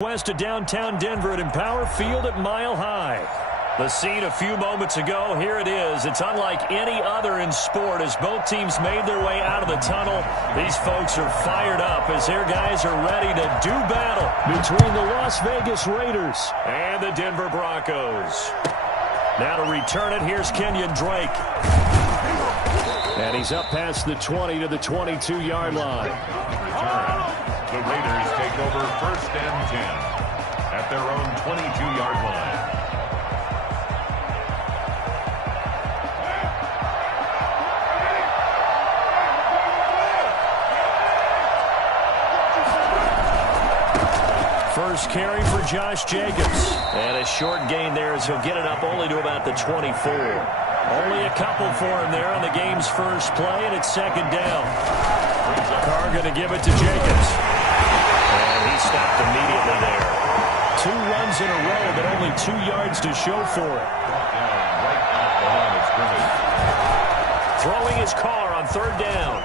West of downtown Denver at Empower Field at Mile High. The scene a few moments ago, here it is. It's unlike any other in sport as both teams made their way out of the tunnel. These folks are fired up as their guys are ready to do battle between the Las Vegas Raiders and the Denver Broncos. Now to return it, here's Kenyon Drake. And he's up past the 20 to the 22-yard line. The Raiders take over 1st and 10 at their own 22-yard line. First carry for Josh Jacobs. And a short gain there as he'll get it up only to about the 24. Only a couple for him there on the game's first play, and it's 2nd down. Carr going to give it to Jacobs. And he stopped immediately there. 2 runs in a row, but only 2 yards to show for it. Throwing his Carr on 3rd down.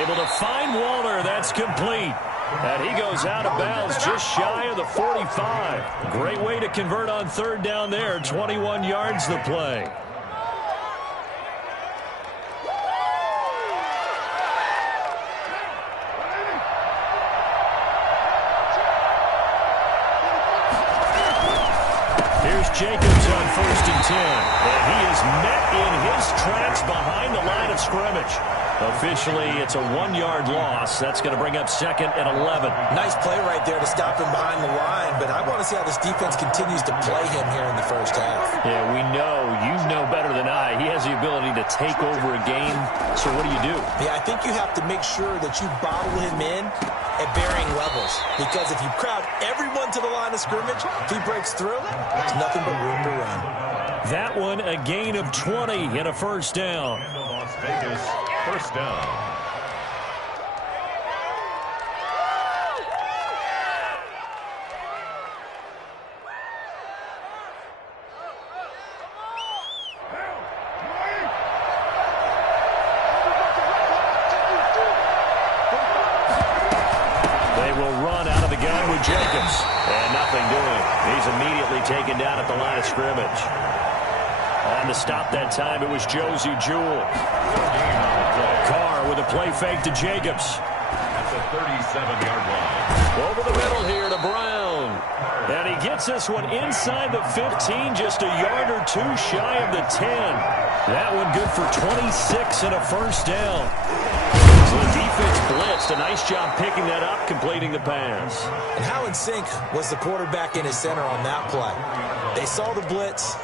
Able to find Waller. That's complete. And he goes out of bounds just shy of the 45. Great way to convert on 3rd down there. 21 yards the play. Here's Jacobs on 1st and 10. And he is met in his tracks behind the line of scrimmage. Officially, it's a 1-yard loss. That's going to bring up 2nd and 11. Nice play right there to stop him behind the line, but I want to see how this defense continues to play him here in the first half. Yeah, we know. You know better than I. He has the ability to take over a game. So what do? Yeah, I think you have to make sure that you bottle him in at varying levels, because if you crowd everyone to the line of scrimmage, if he breaks through, there's nothing but room to run. That one, a gain of 20 and a 1st down. Las Vegas, 1st down. They will run out of the gun with Jacobs. And nothing doing. He's immediately taken down at the line of scrimmage. On the stop that time, it was Josey Jewell. Carr with a play fake to Jacobs. That's a 37-yard line. Over the middle here to Brown. And he gets this one inside the 15, just a yard or 2 shy of the 10. That one good for 26 and a 1st down. So the defense blitzed. A nice job picking that up, completing the pass. And how in sync was the quarterback in his center on that play? They saw the blitz,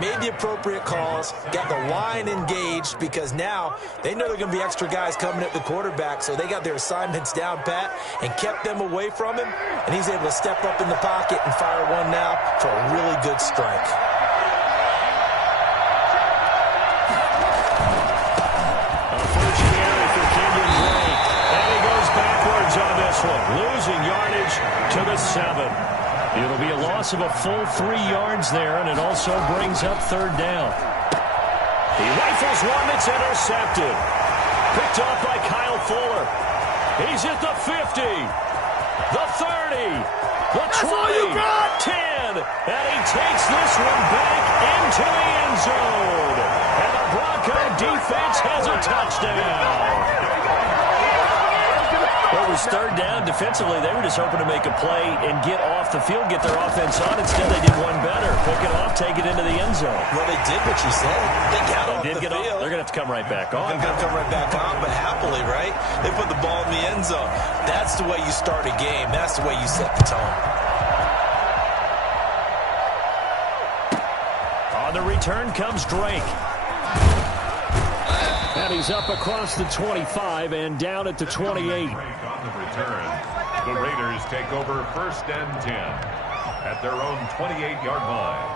made the appropriate calls, got the line engaged, because now they know there are going to be extra guys coming at the quarterback, so they got their assignments down pat and kept them away from him, and he's able to step up in the pocket and fire one now for a really good strike. Losing yardage to the 7. It'll be a loss of a full 3 yards there, and it also brings up 3rd down. He rifles one that's intercepted. Picked off by Kyle Fuller. He's at the 50, the 30, the 20, 10, and he takes this one back into the end zone. And the Bronco defense has a touchdown. Well, it was 3rd down. Defensively, they were just hoping to make a play and get off the field, get their offense on. Instead, they did one better. Pick it off, take it into the end zone. Well, they did what you said. They got off the field. They're going to have to come right back on. They're going to come right back on, but happily, right? They put the ball in the end zone. That's the way you start a game. That's the way you set the tone. On the return comes Drake. And he's up across the 25 and down at the 28. On the return, the Raiders take over 1st and 10 at their own 28-yard line.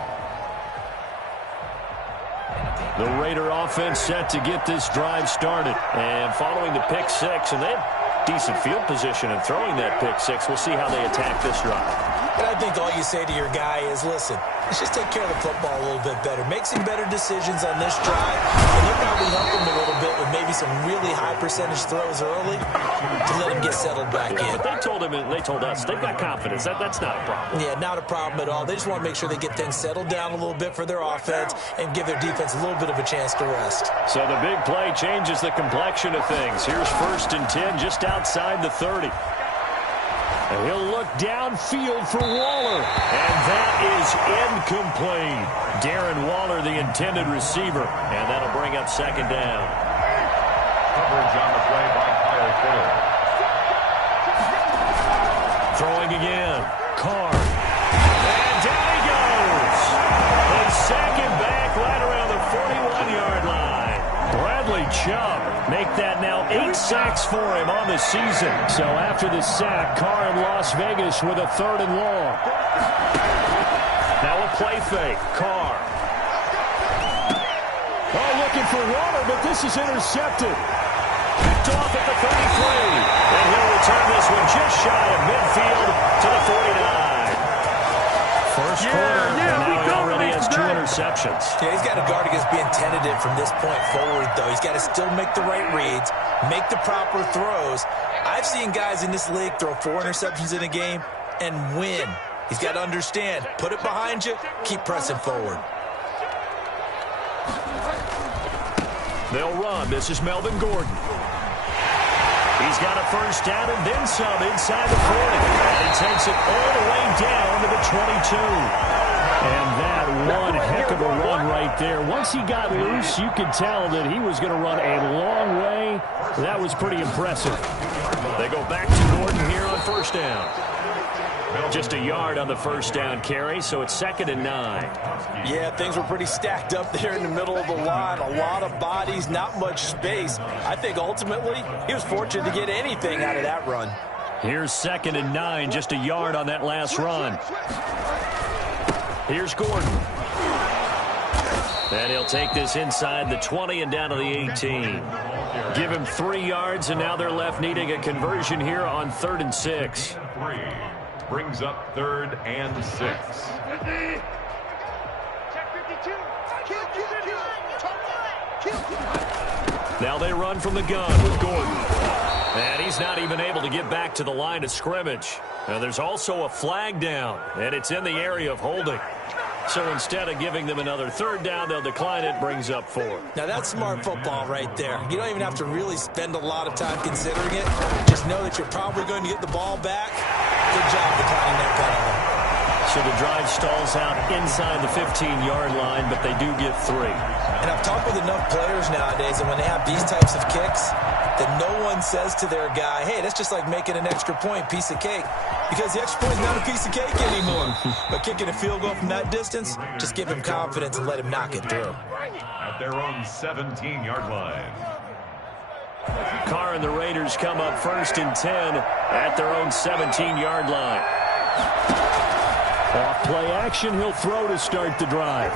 The Raider offense set to get this drive started. And following the pick 6, and they have decent field position in throwing that pick 6. We'll see how they attack this drive. And I think all you say to your guy is, listen, let's just take care of the football a little bit better. Make some better decisions on this drive, and they'll probably help him a little bit with maybe some really high percentage throws early to let him get settled back in. But they told us, they've got confidence. That's not a problem. Yeah, not a problem at all. They just want to make sure they get things settled down a little bit for their offense and give their defense a little bit of a chance to rest. So the big play changes the complexion of things. Here's 1st and 10 just outside the 30. And he'll look downfield for Waller. And that is incomplete. Darren Waller, the intended receiver. And that'll bring up 2nd down. Coverage on the play by Kyle Fuller. Throwing again. Carr. And down he goes. And second back right around the 41-yard line. Bradley Chubb make that now 8 sacks for him on the season. So after the sack, Carr in Las Vegas with a 3rd and long. Now a play fake. Carr. Oh, looking for Waller, but this is intercepted. Picked off at the 33. And he'll return this one just shy of midfield to the 49. First quarter, and now he already has 2 interceptions. Yeah, he's got to guard against being tentative from this point forward, though. He's got to still make the right reads, make the proper throws. I've seen guys in this league throw 4 interceptions in a game and win. He's got to understand, put it behind you, keep pressing forward. They'll run. This is Melvin Gordon. He's got a 1st down and then some inside the 40. And he takes it all the way down to the 22. And that one heck of a run right there. Once he got loose, you could tell that he was going to run a long way. That was pretty impressive. They go back to Gordon here on 1st down. Just a yard on the 1st down carry, so it's 2nd and 9. Yeah, things were pretty stacked up there in the middle of the line. A lot of bodies, not much space. I think ultimately he was fortunate to get anything out of that run. Here's 2nd and 9, just a yard on that last run. Here's Gordon. And he'll take this inside the 20 and down to the 18. Give him 3 yards, and now they're left needing a conversion here on 3rd and 6. Brings up 3rd and 6. Now they run from the gun with Gordon. And he's not even able to get back to the line of scrimmage. Now there's also a flag down, and it's in the area of holding. So instead of giving them another 3rd down, they'll decline it, brings up 4. Now that's smart football right there. You don't even have to really spend a lot of time considering it. Just know that you're probably going to get the ball back. Good job declining that penalty. So the drive stalls out inside the 15-yard line, but they do get 3. And I've talked with enough players nowadays, and when they have these types of kicks, that no one says to their guy, hey, that's just like making an extra point, piece of cake. Because the extra point is not a piece of cake anymore. But kicking a field goal from that distance, just give him confidence and let him knock it through. At their own 17-yard line. Carr and the Raiders come up 1st and 10 at their own 17-yard line. Off play action, he'll throw to start the drive.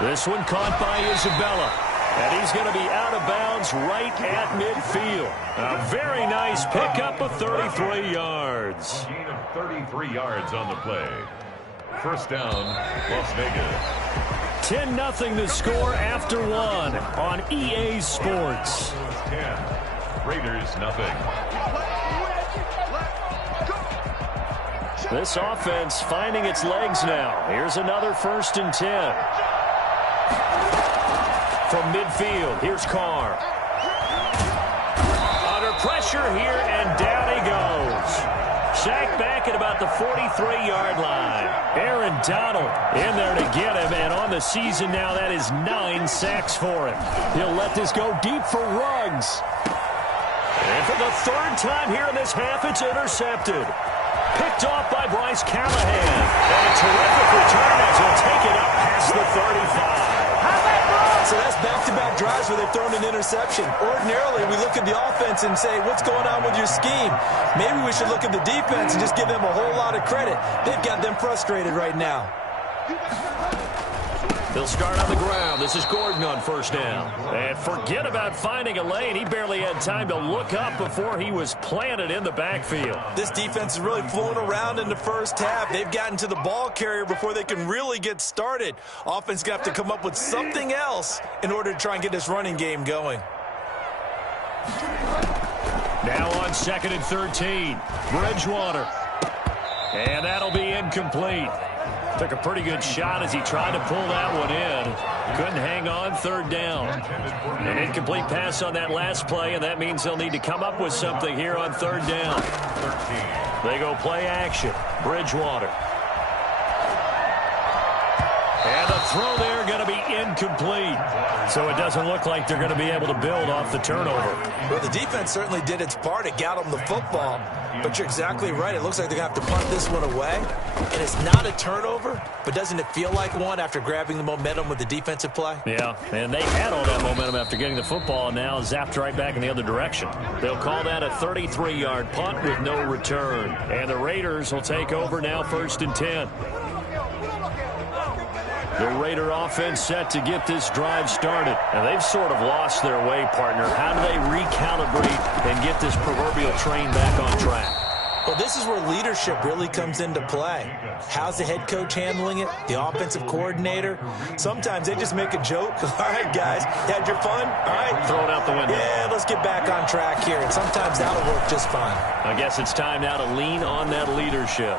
This one caught by Isabella. And he's going to be out of bounds right at midfield. A very nice pickup of 33 yards. A gain of 33 yards on the play. 1st down, Las Vegas. 10-0 the score after 1 on EA Sports. 10. Raiders nothing. This offense finding its legs now. Here's another 1st and 10. From midfield, here's Carr. Under pressure here, and down he goes. Sacked back at about the 43-yard line. Aaron Donald in there to get him, and on the season now, that is 9 sacks for him. He'll let this go deep for Ruggs. And for the 3rd time here in this half, it's intercepted. Picked off by Bryce Callahan. And a terrific return as he'll take it up past the 35. So that's back-to-back drives where they've thrown an interception. Ordinarily, we look at the offense and say, what's going on with your scheme? Maybe we should look at the defense and just give them a whole lot of credit. They've got them frustrated right now. He'll start on the ground. This is Gordon on first down. And forget about finding a lane. He barely had time to look up before he was planted in the backfield. This defense is really flown around in the first half. They've gotten to the ball carrier before they can really get started. Offense going to have to come up with something else in order to try and get this running game going. Now on 2nd and 13, Bridgewater. And that'll be incomplete. Took a pretty good shot as he tried to pull that one in. Couldn't hang on, 3rd down. An incomplete pass on that last play, and that means they'll need to come up with something here on 3rd down. They go play action. Bridgewater. And the throw there going to be incomplete. So it doesn't look like they're going to be able to build off the turnover. Well, the defense certainly did its part. It got them the football. But you're exactly right. It looks like they're going to have to punt this one away. And it's not a turnover, but doesn't it feel like one after grabbing the momentum with the defensive play? Yeah, and they had all that momentum after getting the football, and now zapped right back in the other direction. They'll call that a 33-yard punt with no return. And the Raiders will take over now 1st and 10. The Raider offense set to get this drive started. And they've sort of lost their way, partner. How do they recalibrate and get this proverbial train back on track? Well, this is where leadership really comes into play. How's the head coach handling it? The offensive coordinator? Sometimes they just make a joke. All right, guys, you had your fun? All right. Throw it out the window. Yeah, let's get back on track here. And sometimes that'll work just fine. I guess it's time now to lean on that leadership.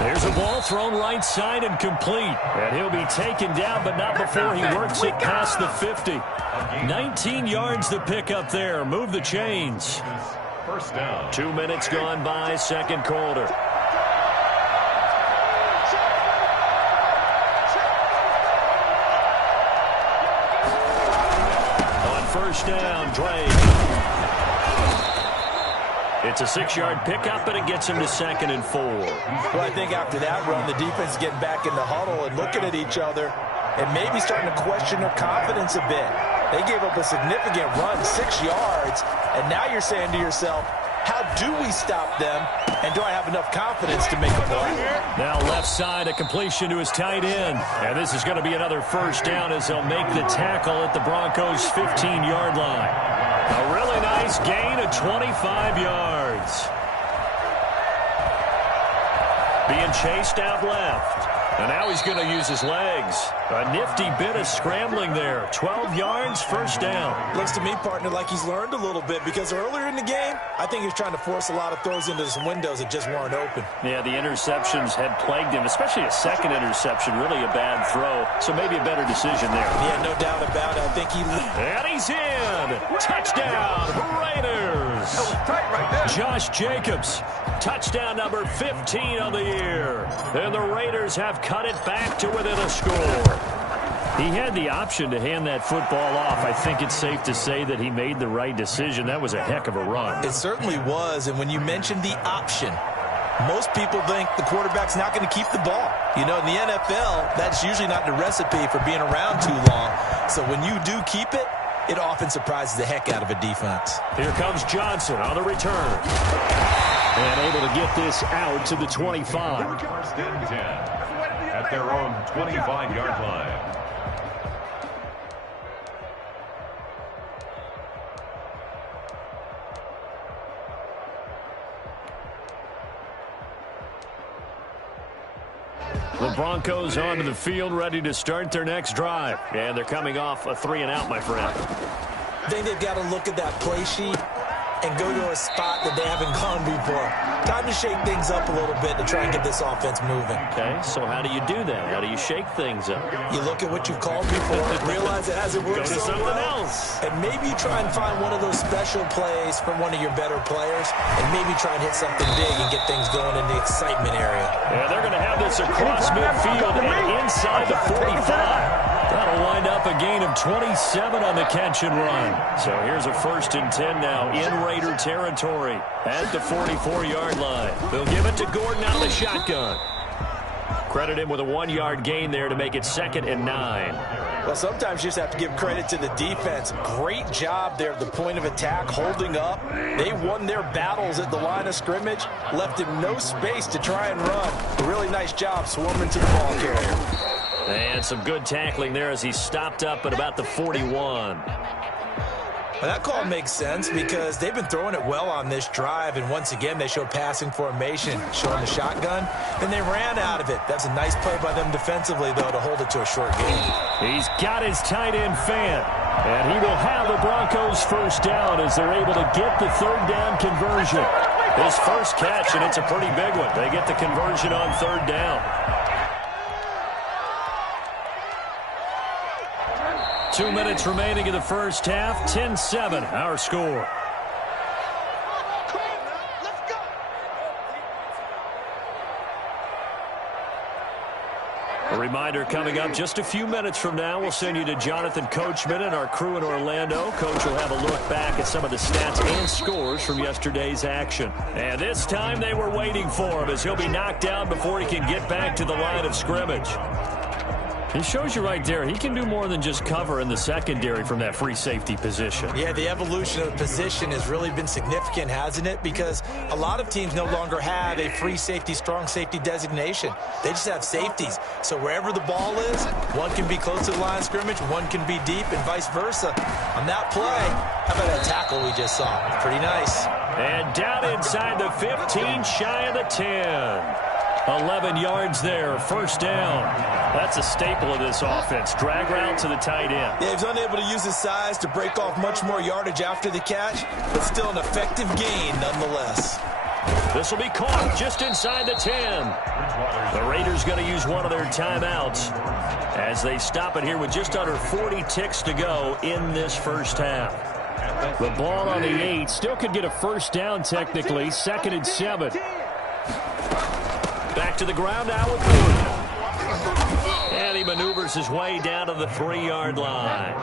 There's a ball thrown right side and complete. And he'll be taken down, but not before he works it past the 50. 19 yards to pick up there. Move the chains. 1st down. 2 minutes gone by, 2nd quarter. On 1st down, Drake. It's a 6-yard pickup, and it gets him to 2nd and 4. Well, I think after that run, the defense is getting back in the huddle and looking at each other and maybe starting to question their confidence a bit. They gave up a significant run, 6 yards, and now you're saying to yourself, how do we stop them, and do I have enough confidence to make a play? Now left side, a completion to his tight end. And this is going to be another 1st down as they'll make the tackle at the Broncos' 15-yard line. A really nice gain of 25 yards. Being chased out left. And now he's going to use his legs. A nifty bit of scrambling there. 12 yards, 1st down. Looks to me, partner, like he's learned a little bit because earlier in the game, I think he was trying to force a lot of throws into some windows that just weren't open. Yeah, the interceptions had plagued him, especially a 2nd interception. Really a bad throw, so maybe a better decision there. Yeah, no doubt about it. I think he... And he's in! Touchdown, Raiders! That was tight right there. Josh Jacobs, touchdown number 15 of the year. And the Raiders have cut it back to within a score. He had the option to hand that football off. I think it's safe to say that he made the right decision. That was a heck of a run. It certainly was, and when you mentioned the option, most people think the quarterback's not going to keep the ball. You know, in the NFL, that's usually not the recipe for being around too long. So when you do keep it, it often surprises the heck out of a defense. Here comes Johnson on the return. And able to get this out to the 25. 1st and 10 at their own 25-yard line. The Broncos onto the field, ready to start their next drive. And they're coming off a 3-and-out, my friend. I think they've got to look at that play sheet and go to a spot that they haven't gone before. Time to shake things up a little bit to try and get this offense moving. Okay, so how do you do that? How do you shake things up? You look at what you've called before, realize it hasn't worked Go to so something well, else. and maybe you try and find one of those special plays from one of your better players, and maybe try and hit something big and get things going in the excitement area. Yeah, they're going to have this across midfield and inside the 45. That'll wind up a gain of 27 on the catch and run. So here's a 1st and 10 now in Raider territory at the 44-yard line. They'll give it to Gordon out of the shotgun. Credit him with a 1-yard gain there to make it 2nd and 9. Well, sometimes you just have to give credit to the defense. Great job there at the point of attack, holding up. They won their battles at the line of scrimmage, left him no space to try and run. A really nice job swarming to the ball carrier. And some good tackling there as he stopped up at about the 41. Well, that call makes sense because they've been throwing it well on this drive, and once again they show passing formation, showing the shotgun. Then they ran out of it. That's a nice play by them defensively, though, to hold it to a short game. He's got his tight end fan, and he will have the Broncos first down as they're able to get the third down conversion. His first catch, and it's a pretty big one. They get the conversion on third down. 2 minutes remaining in the first half. 10-7, our score. A reminder coming up just a few minutes from now, we'll send you to Jonathan Coachman and our crew in Orlando. Coach will have a look back at some of the stats and scores from yesterday's action. And this time they were waiting for him as he'll be knocked down before he can get back to the line of scrimmage. He shows you right there, he can do more than just cover in the secondary from that free safety position. Yeah, the evolution of the position has really been significant, hasn't it? Because a lot of teams no longer have a free safety, strong safety designation. They just have safeties. So wherever the ball is, one can be close to the line of scrimmage, one can be deep, and vice versa. On that play, how about that tackle we just saw? Pretty nice. And down inside the 15, shy of the 10. 11 yards there, first down. That's a staple of this offense. Drag route to the tight end. Yeah, he's unable to use his size to break off much more yardage after the catch, but still an effective gain nonetheless. This will be caught just inside the 10. The Raiders going to use one of their timeouts as they stop it here with just under 40 ticks to go in this first half. The ball on the 8. Still could get a first down technically. 2nd and 7. Back to the ground now with Gordon. And he maneuvers his way down to the 3-yard line.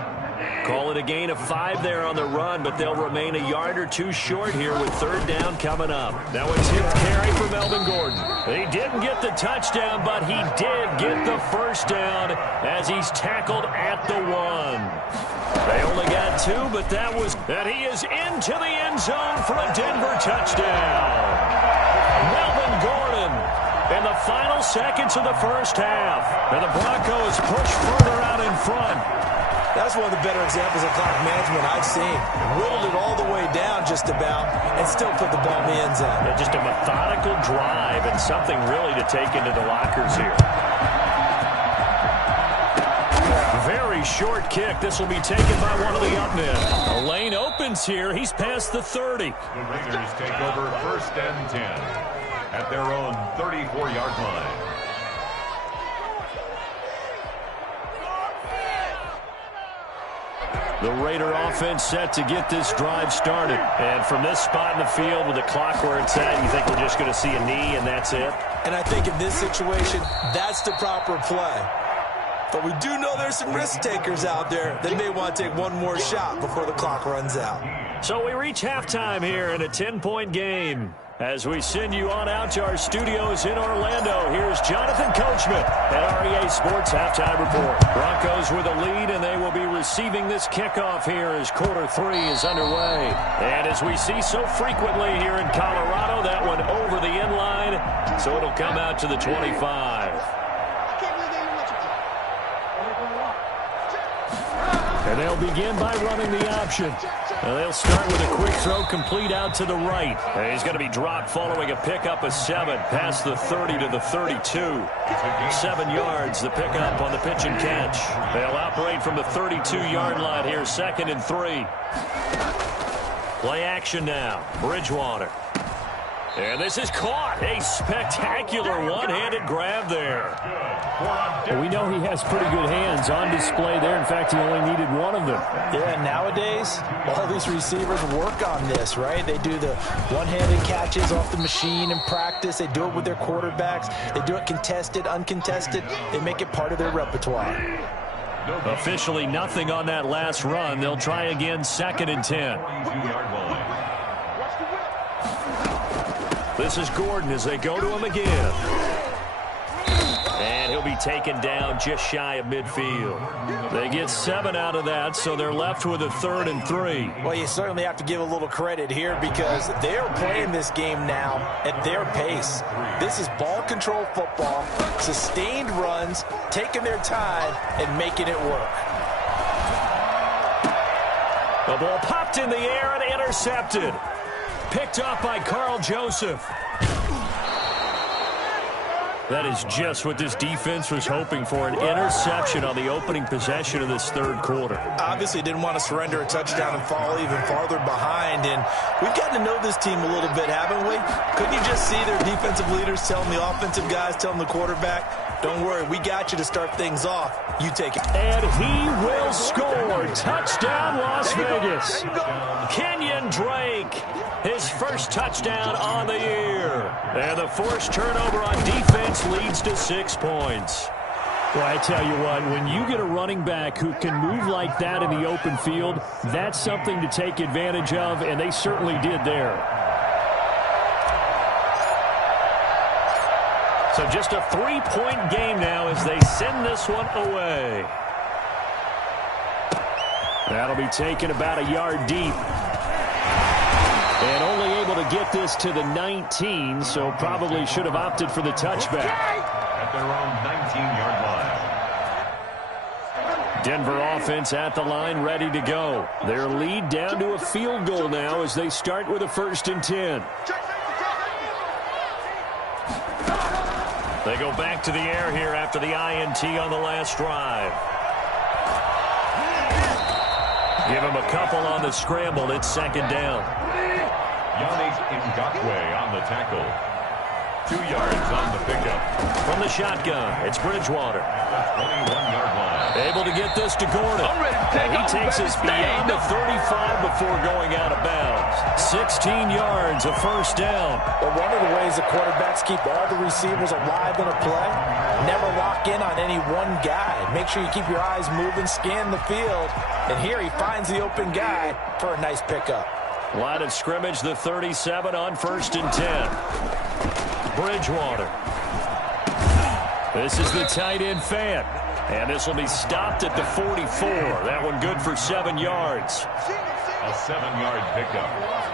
Call it a gain of 5 there on the run, but they'll remain a yard or two short here with third down coming up. Now a tipped carry for Melvin Gordon. He didn't get the touchdown, but he did get the first down as he's tackled at the 1. They only got 2, but that he is into the end zone for a Denver touchdown. Melvin Gordon in the final seconds of the first half. And the Broncos push further out in front. That's one of the better examples of clock management I've seen. Whittled it all the way down just about and still put the ball in the end zone. Yeah, just a methodical drive and something really to take into the lockers here. Very short kick. This will be taken by one of the up men. The lane opens here. He's past the 30. The Raiders take over first and 10 at their own 34-yard line. The Raider offense set to get this drive started. And from this spot in the field with the clock where it's at, you think we're just going to see a knee and that's it? And I think in this situation, that's the proper play. But we do know there's some risk takers out there that may want to take one more shot before the clock runs out. So we reach halftime here in a 10-point game. As we send you on out to our studios in Orlando, here's Jonathan Coachman at REA Sports Halftime Report. Broncos with a lead, and they will be receiving this kickoff here as quarter 3 is underway. And as we see so frequently here in Colorado, that one over the end line, so it'll come out to the 25. And they'll begin by running the option. And they'll start with a quick throw complete out to the right. And he's going to be dropped following a pickup of 7 past the 30 to the 32. 7 yards, the pickup on the pitch and catch. They'll operate from the 32-yard line here, 2nd and 3. Play action now. Bridgewater. And this is caught. A spectacular one-handed grab there. Well, we know he has pretty good hands on display there. In fact, he only needed one of them. Yeah, nowadays, all these receivers work on this, right? They do the one-handed catches off the machine in practice. They do it with their quarterbacks. They do it contested, uncontested. They make it part of their repertoire. Officially nothing on that last run. They'll try again, 2nd and 10. This is Gordon as they go to him again. And he'll he'll be taken down just shy of midfield. They get 7 out of that, so they're left with a 3rd and 3. Well, you certainly have to give a little credit here because they're playing this game now at their pace. This is ball control football, sustained runs, taking their time, and making it work. The ball popped in the air and intercepted. Picked up by Carl Joseph. That is just what this defense was hoping for, an interception on the opening possession of this 3rd quarter. Obviously didn't want to surrender a touchdown and fall even farther behind, and we've gotten to know this team a little bit, haven't we? Couldn't you just see their defensive leaders telling the offensive guys, telling the quarterback, don't worry, we got you to start things off. You take it. And he will score. Touchdown, Las Vegas. Kenyon Drake, his first touchdown on the year. And the forced turnover on defense leads to 6 points. Well, I tell you what, when you get a running back who can move like that in the open field, that's something to take advantage of, and they certainly did there. So just a 3-point game now as they send this one away. That'll be taken about a yard deep. And only able to get this to the 19, so probably should have opted for the touchback. At their own 19-yard line. Denver offense at the line, ready to go. Their lead down to a field goal now as they start with a 1st and 10. They go back to the air here after the INT on the last drive. Give him a couple on the scramble. It's 2nd down. Yannick Ngakoue on the tackle. 2 yards on the pickup. From the shotgun, it's Bridgewater. 21-yard line. Able to get this to Gordon. And he takes us beyond the 35 before going out of bounds. 16 yards, a 1st down. Well, one of the ways the quarterbacks keep all the receivers alive in a play, never lock in on any one guy. Make sure you keep your eyes moving, scan the field. And here he finds the open guy for a nice pickup. Line of scrimmage, the 37 on 1st and 10. Bridgewater. This is the tight end Fant. And this will be stopped at the 44. That one good for 7 yards. A 7-yard pickup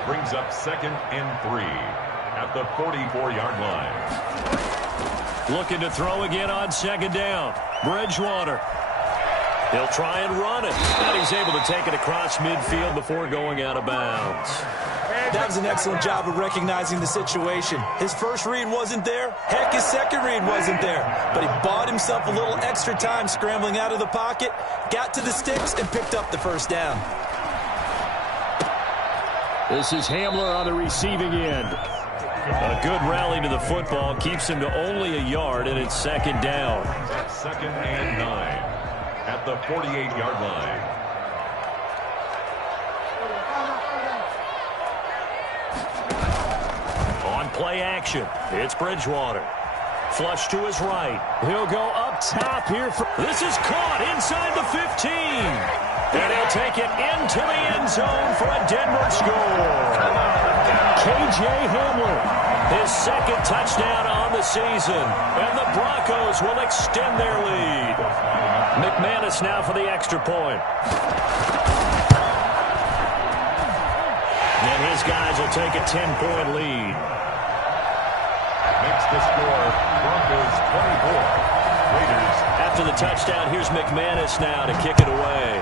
brings up 2nd and 3 at the 44-yard line. Looking to throw again on 2nd down. Bridgewater. He'll try and run it. And he's able to take it across midfield before going out of bounds. That was an excellent job of recognizing the situation. His first read wasn't there. Heck, his second read wasn't there. But he bought himself a little extra time scrambling out of the pocket, got to the sticks, and picked up the 1st down. This is Hamler on the receiving end. A good rally to the football keeps him to only a yard, and it's 2nd down. 2nd and 9 at the 48-yard line. On play action, it's Bridgewater. Flush to his right. He'll go up top here. This is caught inside the 15. And he'll take it into the end zone for a Denver score. K.J. Hamler, his 2nd touchdown on the season. And the Broncos will extend their lead. McManus now for the extra point. And his guys will take a 10-point lead. Makes the score Broncos 24. Raiders. After the touchdown, here's McManus now to kick it away.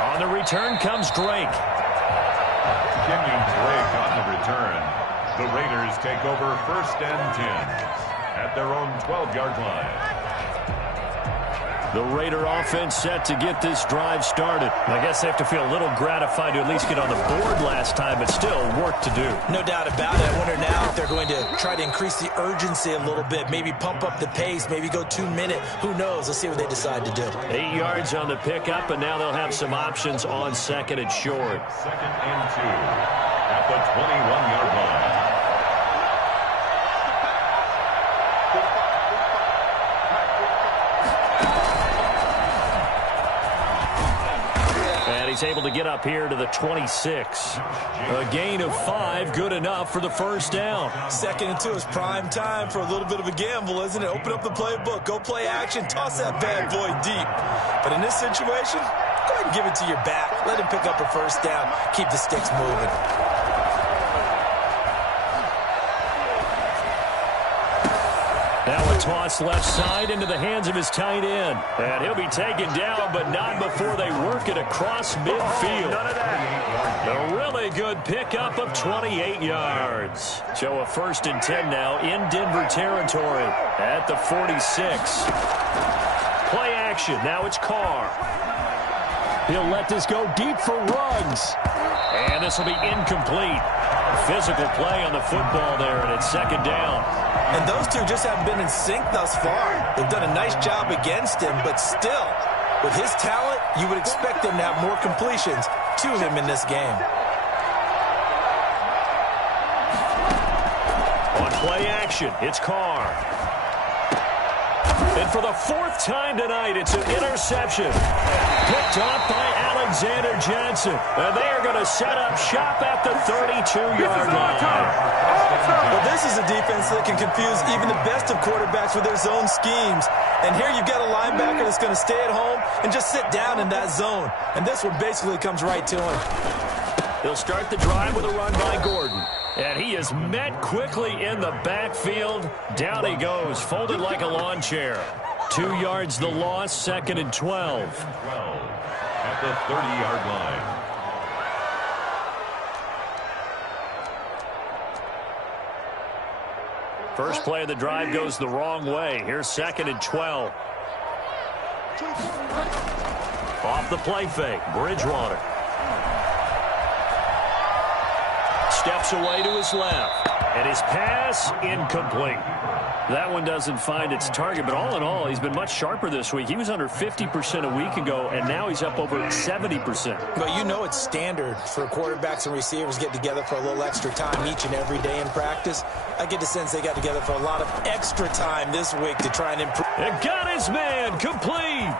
On the return comes Drake. Kenyon Drake on the return. The Raiders take over 1st and 10 at their own 12-yard line. The Raider offense set to get this drive started. I guess they have to feel a little gratified to at least get on the board last time, but still work to do. No doubt about it. I wonder now if they're going to try to increase the urgency a little bit, maybe pump up the pace, maybe go 2-minute. Who knows? Let's see what they decide to do. 8 yards on the pickup, and now they'll have some options on 2nd and short. 2nd and 2 at the 21-yard line. he's able to get up here to the 26. A gain of 5, good enough for the first down. 2nd and 2 is prime time for a little bit of a gamble, isn't it? Open up the playbook, go play action, toss that bad boy deep. But in this situation, go ahead and give it to your back. Let him pick up a first down. Keep the sticks moving. Now a toss left side into the hands of his tight end. And he'll be taken down, but not before they work it across midfield. A really good pickup of 28 yards. So a 1st and 10 now in Denver territory at the 46. Play action. Now it's Carr. He'll let this go deep for Ruggs. And this will be incomplete. Physical play on the football there, and it's 2nd down. And those two just haven't been in sync thus far. They've done a nice job against him, but still, with his talent, you would expect them to have more completions to him in this game. On play action, it's Carr. And for the 4th time tonight, it's an interception. Picked off by Alexander Johnson. And they are going to set up shop at the 32-yard line. Well, this is a defense that can confuse even the best of quarterbacks with their zone schemes. And here you've got a linebacker that's going to stay at home and just sit down in that zone. And this one basically comes right to him. He'll start the drive with a run by Gordon. And he is met quickly in the backfield. Down he goes, folded like a lawn chair. 2 yards the loss, 2nd and 12. At the 30-yard line. First play of the drive goes the wrong way. Here's 2nd and 12. Off the play fake, Bridgewater. Steps away to his left. And his pass, incomplete. That one doesn't find its target, but all in all, he's been much sharper this week. He was under 50% a week ago, and now he's up over 70%. Well, you know it's standard for quarterbacks and receivers get together for a little extra time each and every day in practice. I get the sense they got together for a lot of extra time this week to try and improve. And got his man, complete.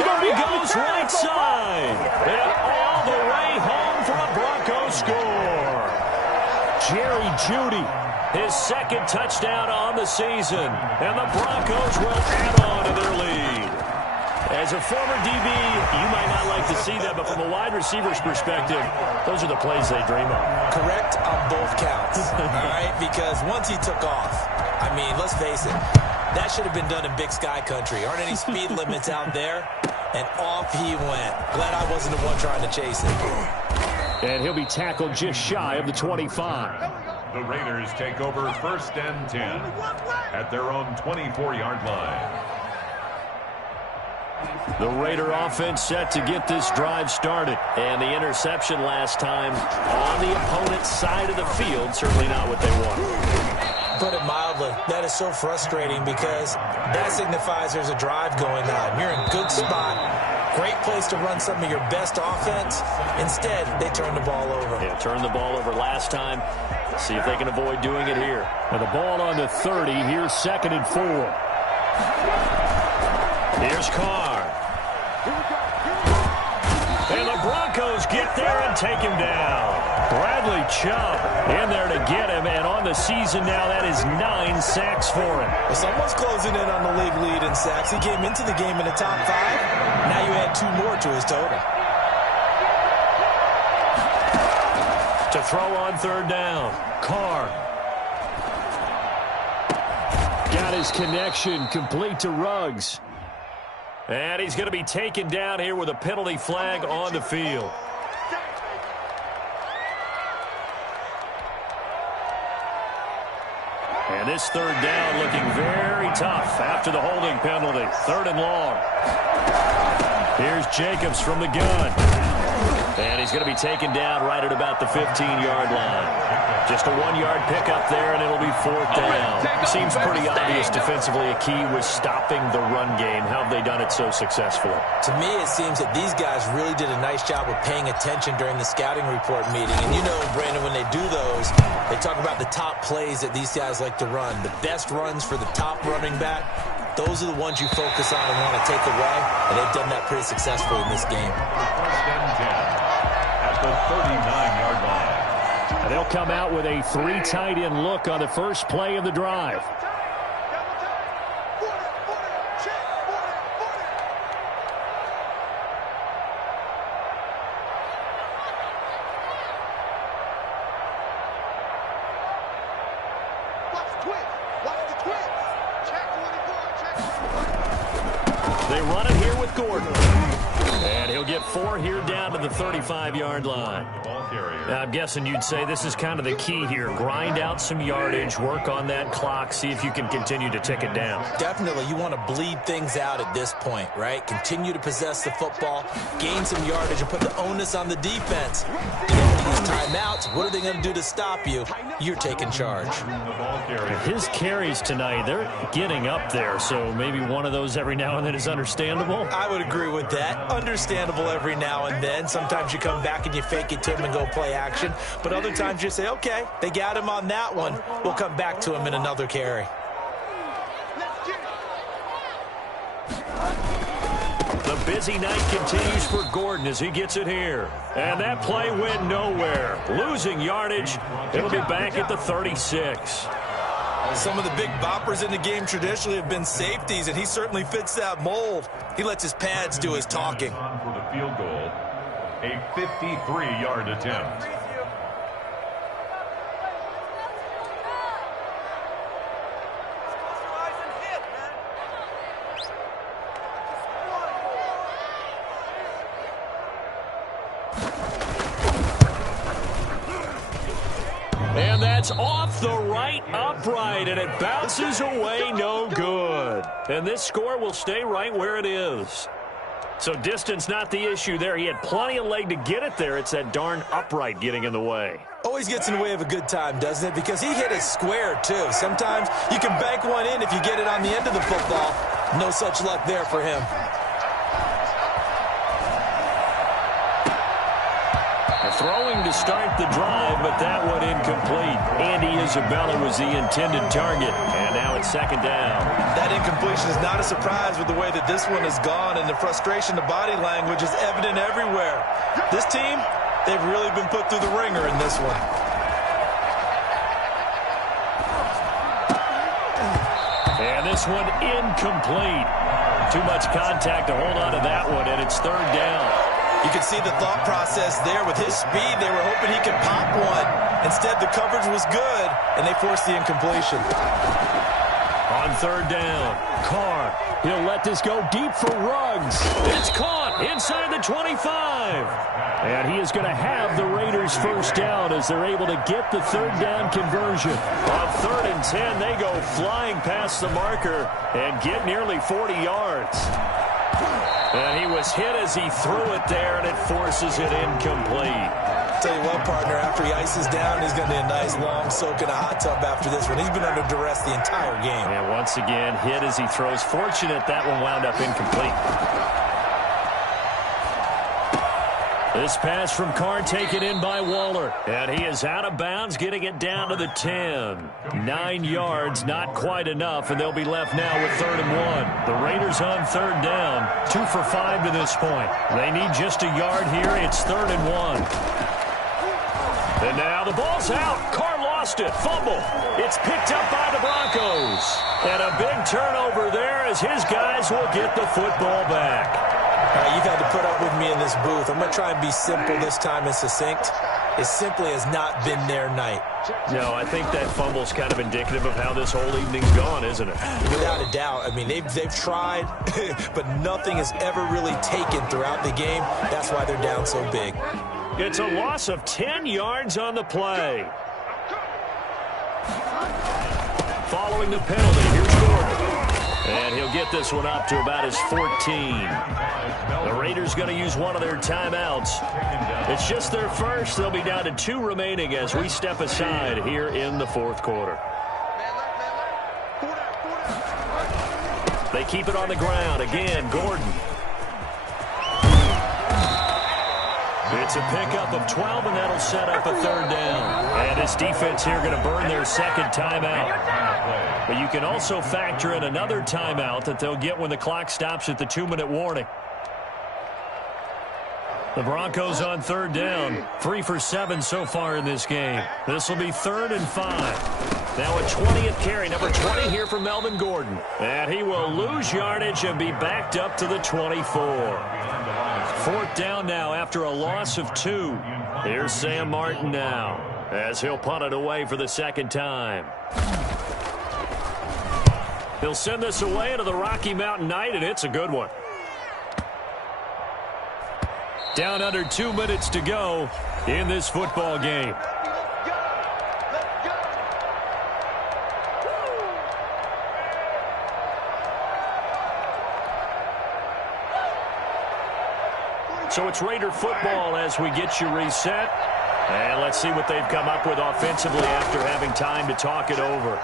There he goes right side. And all the way home for a Broncos score. Jerry Jeudy, his 2nd touchdown on the season. And the Broncos will add on to their lead. As a former DB, you might not like to see that, but from a wide receiver's perspective, those are the plays they dream of. Correct on both counts, all right? Because once he took off, I mean, let's face it, that should have been done in Big Sky Country. Aren't any speed limits out there? And off he went. Glad I wasn't the one trying to chase him. And he'll be tackled just shy of the 25. The Raiders take over 1st and 10 at their own 24-yard line. The Raider offense set to get this drive started. And the interception last time on the opponent's side of the field, certainly not what they wanted. Put it mildly, that is so frustrating because that signifies there's a drive going on. You're in a good spot. Great place to run some of your best offense. Instead, they turn the ball over. Yeah, turned the ball over last time. See if they can avoid doing it here. And the ball on the 30. Here's 2nd and 4. Here's Carr. And the Broncos get there and take him down. Bradley Chubb in there to get him, and on the season now, that is 9 sacks for him. Well, someone's closing in on the league lead in sacks. He came into the game in the top 5. Now you add 2 more to his total. To throw on 3rd down, Carr. Got his connection, complete to Ruggs. And he's going to be taken down here with a penalty flag on the field. And this 3rd down looking very tough after the holding penalty. 3rd and long. Here's Jacobs from the gun. And he's going to be taken down right at about the 15-yard line. Just a 1-yard pickup there, and it'll be 4th down. Seems pretty obvious defensively. A key was stopping the run game. How have they done it so successfully? To me, it seems that these guys really did a nice job of paying attention during the scouting report meeting. And you know, Brandon, when they do those, they talk about the top plays that these guys like to run. The best runs for the top running back. those are the ones you focus on and want to take away, and they've done that pretty successfully in this game. First and 10 at the 39-yard line. And they'll come out with a 3 tight end look on the first play of the drive. They run it here with Gordon. And he'll get 4 here down to the 35-yard line. Now, I'm guessing you'd say this is kind of the key here. Grind out some yardage, work on that clock, see if you can continue to tick it down. Definitely, you want to bleed things out at this point, right? Continue to possess the football, gain some yardage, and put the onus on the defense. You don't use timeouts. What are they going to do to stop you? You're taking charge. His carries tonight, they're getting up there, so maybe one of those every now and then is understandable. I would agree with that. Understandable every now and then. Sometimes you come back and you fake it to him and go play action. But other times you say, okay, they got him on that one. We'll come back to him in another carry. The busy night continues for Gordon as he gets it here. And that play went nowhere. Losing yardage. It'll be back at the 36. Some of the big boppers in the game traditionally have been safeties, and he certainly fits that mold. He lets his pads do his talking. For the field goal, a 53-yard attempt. And that's off the right upright, and it bounces away no good. And this score will stay right where it is. So distance not the issue there. He had plenty of leg to get it there. It's that darn upright getting in the way. Always gets in the way of a good time, doesn't it? Because he hit it square, too. Sometimes you can bank one in if you get it on the end of the football. No such luck there for him. Throwing to start the drive, but that one incomplete. Andy Isabella was the intended target, and now it's second down. That incompletion is not a surprise with the way that this one has gone, and the frustration, the body language is evident everywhere. This team, they've really been put through the ringer in this one. And this one incomplete. Too much contact to hold on to that one, and it's third down. You can see the thought process there. With his speed, they were hoping he could pop one. Instead, the coverage was good, and they forced the incompletion. On third down, Carr. He'll let this go deep for Ruggs. It's caught inside the 25. And he is going to have the Raiders first down as they're able to get the third down conversion. On 3rd and 10, they go flying past the marker and get nearly 40 yards. And he was hit as he threw it there, and it forces it incomplete. Tell you what, partner, after he ices down, he's going to need a nice long soak in a hot tub after this one. He's been under duress the entire game. And once again, hit as he throws. Fortunate that one wound up incomplete. This pass from Carr taken in by Waller. And he is out of bounds, getting it down to the 10. 9 yards, not quite enough, and they'll be left now with 3rd and 1. The Raiders on 3rd down, 2 for 5 to this point. They need just a yard here. It's 3rd and 1. And now the ball's out. Carr lost it. Fumble. It's picked up by the Broncos. And a big turnover there as his guys will get the football back. You've had to put up with me in this booth. I'm going to try and be simple this time and succinct. It simply has not been their night. No, I think that fumble's kind of indicative of how this whole evening's gone, isn't it? Without a doubt. I mean, they've tried, but nothing has ever really taken throughout the game. That's why they're down so big. It's a loss of 10 yards on the play. Following the penalty, here's Gordon. And he'll get this one up to about his 14. The Raiders going to use one of their timeouts. It's just their first. They'll be down to 2 remaining as we step aside here in the 4th quarter. They keep it on the ground. Again, Gordon. It's a pickup of 12, and that'll set up a third down. And this defense here going to burn their second timeout. But you can also factor in another timeout that they'll get when the clock stops at the 2-minute warning. The Broncos on third down, 3 for 7 so far in this game. This will be 3rd and 5. Now a 20th carry, number 20 here for Melvin Gordon. And he will lose yardage and be backed up to the 24. 4th down now after a loss of 2. Here's Sam Martin now as he'll punt it away for the second time. He'll send this away into the Rocky Mountain Night, and it's a good one. Down under 2 minutes to go in this football game. So it's Raider football as we get you reset. And let's see what they've come up with offensively after having time to talk it over.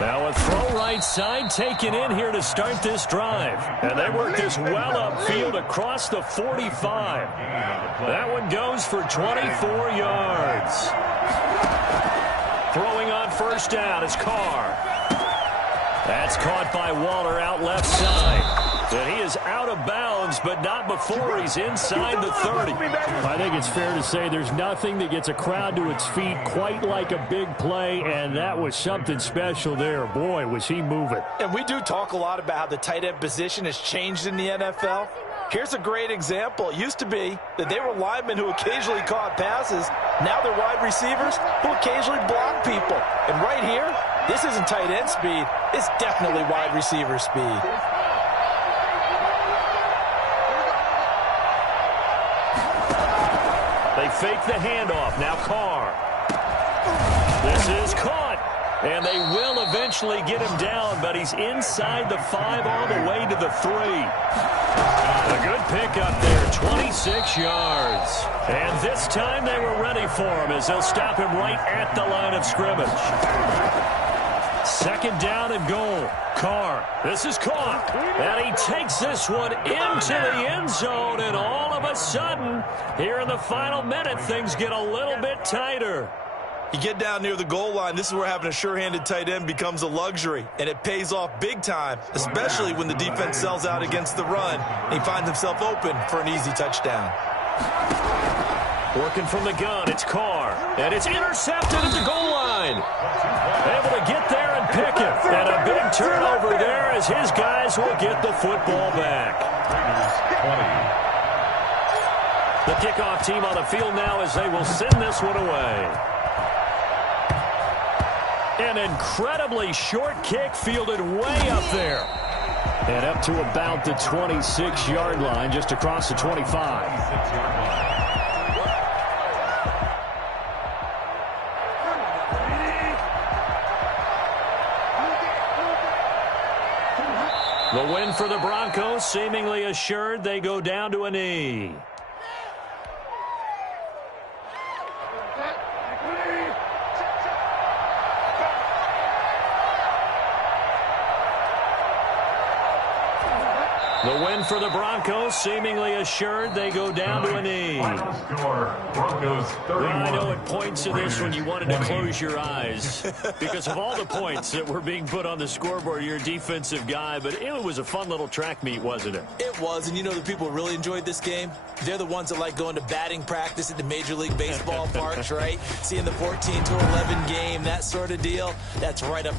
Now a throw right side taken in here to start this drive. And they work this well upfield across the 45. That one goes for 24 yards. Throwing on first down is Carr. That's caught by Waller out left side. And he is out of bounds, but not before he's inside the 30. I think it's fair to say there's nothing that gets a crowd to its feet quite like a big play, and that was something special there. Boy, was he moving. And we do talk a lot about how the tight end position has changed in the NFL. Here's a great example. It used to be that they were linemen who occasionally caught passes. Now they're wide receivers who occasionally block people. And right here, this isn't tight end speed. It's definitely wide receiver speed. They fake the handoff. Now Carr. This is caught. And they will eventually get him down, but he's inside the 5 all the way to the 3. A good pickup there, 26 yards. And this time they were ready for him as they'll stop him right at the line of scrimmage. 2nd down and goal. Carr, this is caught. And he takes this one into the end zone, and all of a sudden, here in the final minute, things get a little bit tighter. You get down near the goal line, this is where having a sure-handed tight end becomes a luxury, and it pays off big time, especially when the defense sells out against the run, and he finds himself open for an easy touchdown. Working from the gun, it's Carr, and it's intercepted at the goal line. Able to get there and pick it, and a big turnover there as his guys will get the football back. The kickoff team on the field now as they will send this one away. An incredibly short kick fielded way up there. And up to about the 26-yard line, just across the 25. The win for the Broncos seemingly assured. They go down to a knee. The win for the Broncos seemingly assured. They go down to a knee. Final score, Broncos 31. I know it points to this when you wanted to close your eyes because of all the points that were being put on the scoreboard. You're a defensive guy, but it was a fun little track meet, wasn't it? It was, and you know the people who really enjoyed this game? They're the ones that like going to batting practice at the Major League Baseball parks, right? Seeing the 14-11 game, that sort of deal. That's right up